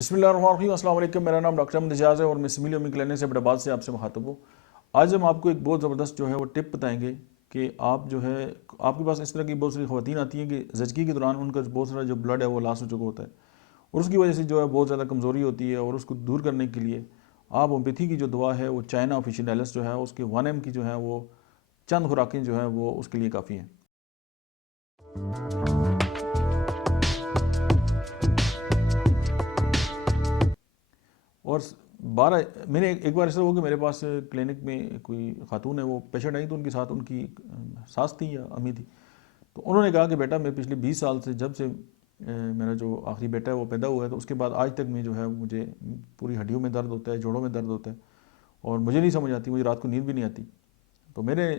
बिस्मिल्लाहिर्रहमानिर्रहीम। अस्सलाम वालेकुम। मेरा नाम डॉक्टर अहमद इजाज़ है और मैं सिविल एवं क्लिनिक से हैदराबाद से आपसे मुखातब हूँ। आज हम आपको एक बहुत ज़बरदस्त जो है वो टिप बताएंगे कि आप जो है आपके पास इस तरह की बहुत सारी ख़वातीन आती हैं कि ज़चगी के दौरान उनका बहुत सारा जो ब्लड है वो लॉस हो चुका होता है और उसकी वजह से जो है बहुत ज़्यादा कमज़ोरी होती है। और उसको दूर करने के लिए आप होम्योपैथी की जो दवा है वो चाइना ऑफिशियनालिस जो है उसके 1 mg की जो है वो चंद खुराकें जो है वो उसके लिए काफ़ी हैं। और 12 मैंने एक बार ऐसा हुआ कि मेरे पास क्लिनिक में कोई खातून है, वो पेशेंट आई तो उनके साथ उनकी सास थी या अम्मी थी। तो उन्होंने कहा कि बेटा मैं पिछले 20 साल से जब से मेरा जो आखिरी बेटा है वो पैदा हुआ है तो उसके बाद आज तक में जो है मुझे पूरी हड्डियों में दर्द होता है, जोड़ों में दर्द होता है और मुझे नहीं समझ आती, मुझे रात को नींद भी नहीं आती। तो मैंने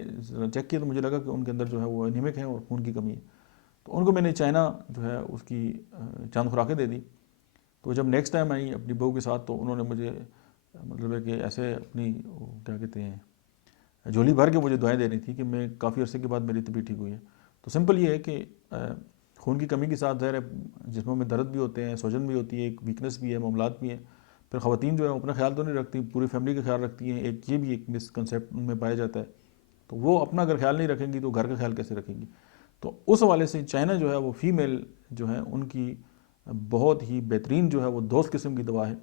चेक किया तो मुझे लगा कि उनके अंदर जो है वो एनीमिक है और खून की कमी है। तो उनको मैंने चाइना जो है उसकी चंद खुराकें दे दी। तो जब नेक्स्ट टाइम आई अपनी बहू के साथ तो उन्होंने मुझे मतलब है कि ऐसे अपनी क्या कहते हैं झोली भर के मुझे दुआएं देनी थी कि मैं काफ़ी अरसे के बाद मेरी तबीयत ठीक हुई है। तो सिंपल ये है कि खून की कमी के साथ ज़ाहिर है जिस्मों में दर्द भी होते हैं, सोजन भी होती है, एक वीकनेस भी है, मामलात भी हैं। फिर ख़वातीन जो है अपना ख्याल तो नहीं रखती, पूरी फैमिली का ख्याल रखती हैं। एक ये भी एक मिसकंसेप्ट उनमें पाया जाता है। तो वो अपना अगर ख्याल नहीं रखेंगी तो घर का ख्याल कैसे रखेंगी। तो उस हवाले से चाइना जो है वो फ़ीमेल जो है उनकी बहुत ही बेहतरीन जो है वो दोस्त किस्म की दवा है।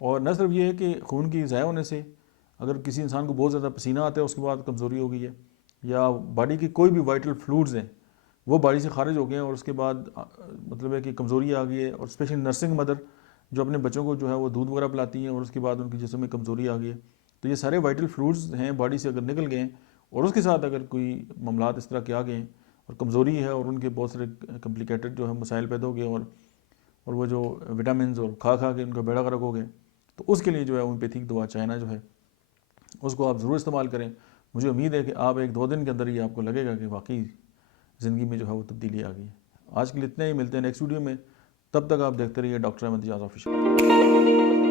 और न सिर्फ ये है कि खून की ज़ाया होने से अगर किसी इंसान को बहुत ज़्यादा पसीना आता है उसके बाद कमज़ोरी हो गई है या बॉडी की कोई भी वाइटल फ्लूइड्स हैं वो बॉडी से खारिज हो गए हैं और उसके बाद मतलब है कि कमज़ोरी आ गई है। और स्पेशली नर्सिंग मदर जो अपने बच्चों को जो है वो दूध वगैरह पिलाती हैं और उसके बाद उनकी जिस्म में कमज़ोरी आ गई है। तो ये सारे वाइटल फ्लूइड्स हैं बॉडी से अगर निकल गए हैं और उसके साथ अगर कोई मामलात इस तरह के आ गए हैं और कमज़ोरी है और उनके बहुत सारे कम्प्लिकेटेड जो है मसाइल पैदा हो गए और वो जो विटामिन और खा खा के उनका बेड़ा गर्क हो गया, तो उसके लिए जो है होम्योपैथिक दवा चाइना जो है उसको आप ज़रूर इस्तेमाल करें। मुझे उम्मीद है कि आप 1-2 दिन के अंदर ही आपको लगेगा कि वाकई ज़िंदगी में जो है वो तब्दीली आ गई है। आज के लिए इतना ही, मिलते हैं नेक्स्ट वीडियो में। तब तक आप देखते रहिए डॉक्टर अहमद इजाज़ ऑफिशियल।